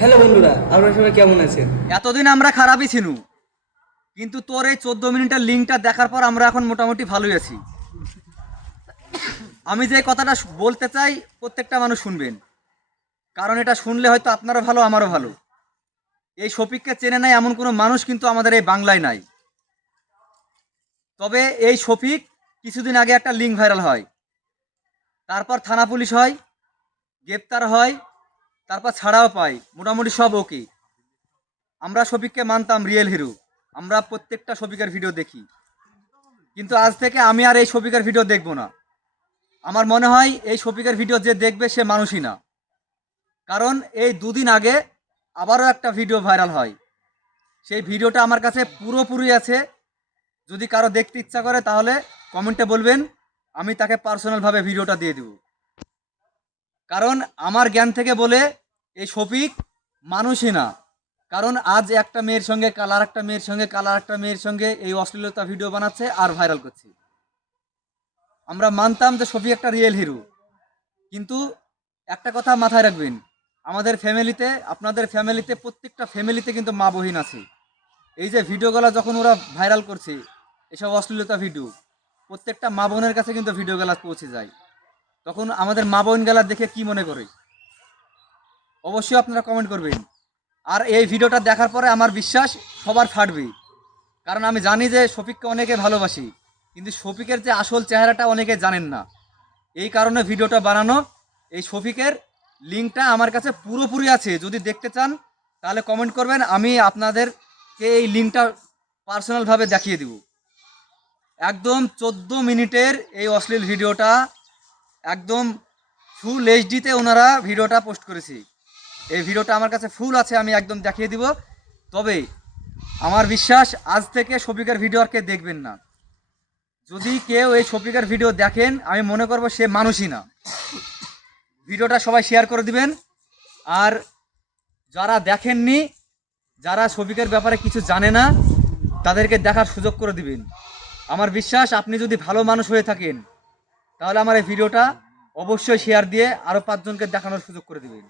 Hello বন্ধুরা, আপনারা সবাই কেমন আছেন? এতদিন আমরা খারাপই ছিনু, কিন্তু তোর এই 14 মিনিটের লিঙ্কটা দেখার পর আমরা এখন মোটামুটি ভালোই আছি। আমি যে কথাটা বলতে চাই প্রত্যেকটা মানুষ শুনবেন, কারণ এটা শুনলে হয়তো আপনারও ভালো আমারও ভালো। এই শফিককে চেনে নাই এমন কোনো মানুষ কিন্তু আমাদের এই বাংলায় নাই। তবে এই শফিক কিছুদিন আগে একটা লিঙ্ক ভাইরাল হয়, তারপর থানা পুলিশ হয়, গ্রেপ্তার হয়, তারপর ছাড়াও পায়, মোটামুটি সব ওকে। আমরা শফিককে মানতাম রিয়েল হিরো, আমরা প্রত্যেকটা শফিকের ভিডিও দেখি, কিন্তু আজ থেকে আমি আর এই শফিকের ভিডিও দেখব না। আমার মনে হয় এই শফিকের ভিডিও যে দেখবে সে মানুষই না। কারণ এই দুদিন আগে আবারও একটা ভিডিও ভাইরাল হয়, সেই ভিডিওটা আমার কাছে পুরোপুরি আছে। যদি কারো দেখতে ইচ্ছা করে তাহলে কমেন্টে বলবেন, আমি তাকে পার্সোনালভাবে ভিডিওটা দিয়ে দেব। কারণ আমার জ্ঞান থেকে বলে এই শফিক মানুষই না। কারণ আজ একটা মেয়ের সঙ্গে কাল আর একটা মেয়ের সঙ্গে কাল আর একটা মেয়ের সঙ্গে এই অশ্লীলতা ভিডিও বানাচ্ছে আর ভাইরাল করছে। আমরা মানতাম যে শফিক একটা রিয়েল হিরো, কিন্তু একটা কথা মাথায় রাখবেন, আমাদের ফ্যামিলিতে, আপনাদের ফ্যামিলিতে, প্রত্যেকটা ফ্যামিলিতে কিন্তু মা বহিন আছে। এই যে ভিডিওগুলো যখন ওরা ভাইরাল করছে, এসব অশ্লীলতা ভিডিও, প্রত্যেকটা মা বোনের কাছে কিন্তু ভিডিওগুলো পৌঁছে যায়। তখন আমাদের মা বোনগুলা দেখে কি মনে করে অবশ্যই আপনারা কমেন্ট করবেন। আর এই ভিডিওটা দেখার পরে আমার বিশ্বাস সবার ফাটবে, কারণ আমি জানি যে শফিককে অনেকে ভালোবাসি, কিন্তু শফিকের যে আসল চেহারাটা অনেকে জানেন না। এই কারণে ভিডিওটা বানানো। এই শফিকের লিঙ্কটা আমার কাছে পুরোপুরি আছে, যদি দেখতে চান তাহলে কমেন্ট করবেন, আমি আপনাদেরকে এই লিঙ্কটা পার্সোনালভাবে দেখিয়ে দিব। একদম 14 মিনিটের এই অশ্লীল ভিডিওটা, একদম ফুল এইচডিতে ওনারা ভিডিওটা পোস্ট করেছে। এই ভিডিওটা আমার কাছে ফুল আছে, আমি একদম দেখিয়ে দিব। তবে আমার বিশ্বাস আজ থেকে শফিকের ভিডিও আর কে দেখবেন না। যদি কেউ এই শফিকের ভিডিও দেখেন, আমি মনে করব সে মানুষই না। ভিডিওটা সবাই শেয়ার করে দিবেন। আর যারা দেখেননি, যারা শফিকের ব্যাপারে কিছু জানে না, তাদেরকে দেখার সুযোগ করে দিবেন। আমার বিশ্বাস আপনি যদি ভালো মানুষ হয়ে থাকেন তাহলে আমার এই ভিডিওটা অবশ্যই শেয়ার দিয়ে আরও 5 জনকে দেখানোর সুযোগ করে দিবেন।